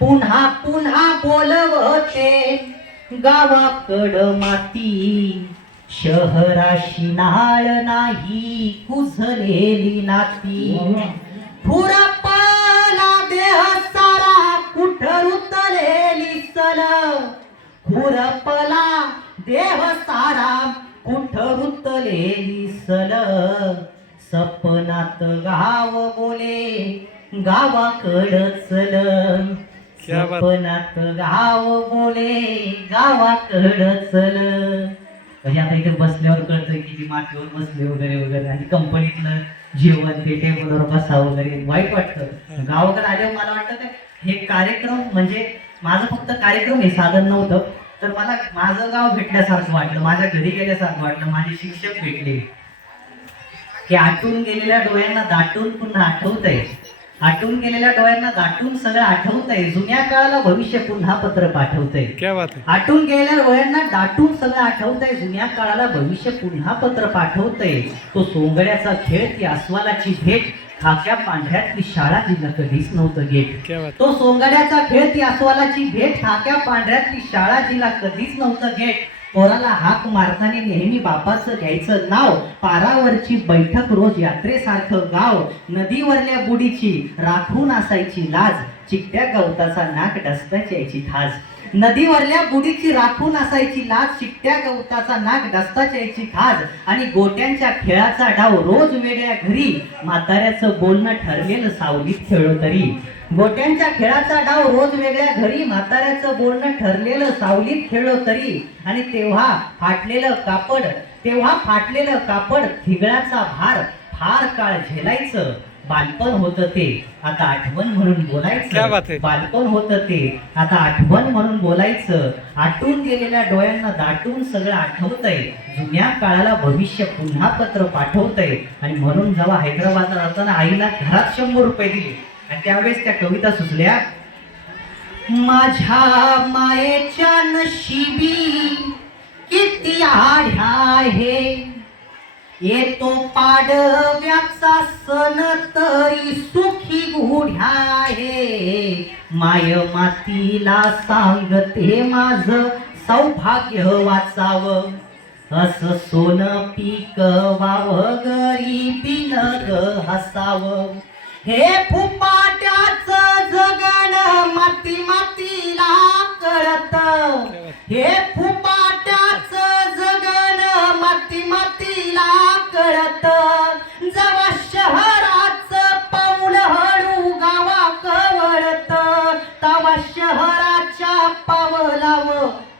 पुन्हा पुन्हा बोलवते. गावाकड माती शहराशी नाळ नाही कुजलेली नाती. खुरपला देह सारा कुठ रुतलेली सल. खुरपला देह सारा कुठ रुतलेली सल. सपनात गाव बोले गावाकड चल सपनात गाव बोले गावाकड चल. म्हणजे आता इथे बसल्यावर कळतं की मातीवर बसले वगैरे वगैरे. आणि कंपनीतलं जेवण ते टेबलवर बसा वगैरे. वाईट वाटतं. गावाकडे आल्यावर मला वाटतं हे कार्यक्रम म्हणजे माझं फक्त कार्यक्रम हे साधन नव्हतं. तर मला माझं गाव भेटल्यासारखं वाटलं. माझ्या घरी गेल्यासारखं वाटलं. माझे शिक्षक भेटले. की आटून गेलेल्या डोळ्यांना दाटून पुन्हा आठवत आहे आटून गेलेल्या डोळ्यांना दाटून सगळं आठवत आहे जुन्या काळाला भविष्य पुन्हा पत्र पाठवत आहे क्या बात आटून गेलेल्या डोळ्यांना दाटून सगळं आठवत आहे जुन्या काळाला भविष्य पुन्हा पत्र पाठवत आहे तो सोंगड्याचा खेळ ती अस्वालाची भेट खाक्या पांढऱ्यातली शाळा जिला कधीच नव्हतं गेट तो सोंगाड्याचा खेळ ती अस्वालाची भेट ठाक्या पांढऱ्यातली शाळा जिला कधीच नव्हतं गेट पोराला हाक मारताना नेहमी बापाचं घ्यायचं नाव पारावरची बैठक रोज यात्रेसारखं गाव नदीवरल्या बुडीची राखून असायची लाज चिकट्या गवताचा नाक डसताच यायची थाज. नदीवरल्या बुडीची राखून असायची लाज शिकट्या गवताचा नाक दस्ताच्या खाज आणि गोट्यांच्या खेळाचा डाव रोज वेगळ्या घरी. म्हाताऱ्याचं बोलणं ठरलेलं सावलीत खेळो तरी. गोट्यांच्या खेळाचा डाव रोज वेगळ्या घरी. म्हाताऱ्याचं बोलणं ठरलेलं सावलीत खेळलो तरी. आणि तेव्हा फाटलेलं कापड तेव्हा फाटलेलं कापड थिगळाचा भार फार काळ झेलायचं. बालपण होतं ते. आता आठवण म्हणून बोलायचं. बालपण होतं ते. आता आठवण म्हणून बोलायचं. आटून गेलेल्या डोळ्यांना दाटून सगळं आठवतंय. जुन्या काळाला भविष्य पुन्हा पत्र पाठवतंय. आणि म्हणून जेव्हा हैदराबादला जाताना आईला घरात शंभर रुपये दिले. आणि त्यावेळेस त्या कविता सुचल्या माझ्या मायेच्या नशिबी किती आढ्या आहे. येतो पाडव्याचा सण तरी सुखी गुढ्या आहे. माय मातीला सांगते माझ सौभाग्य वाचावं असं सोनं पीक वाव गरी ग हसावं. हे फुपाट्याच जगण माती मातीला कळत हे फु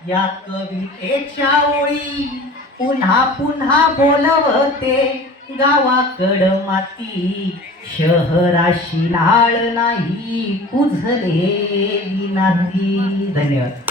या कवितेच्या ओळी पुन्हा पुन्हा बोलवते. गावाकड माती शहराशी लाळ नाही कुजलेली नाती. धन्यवाद.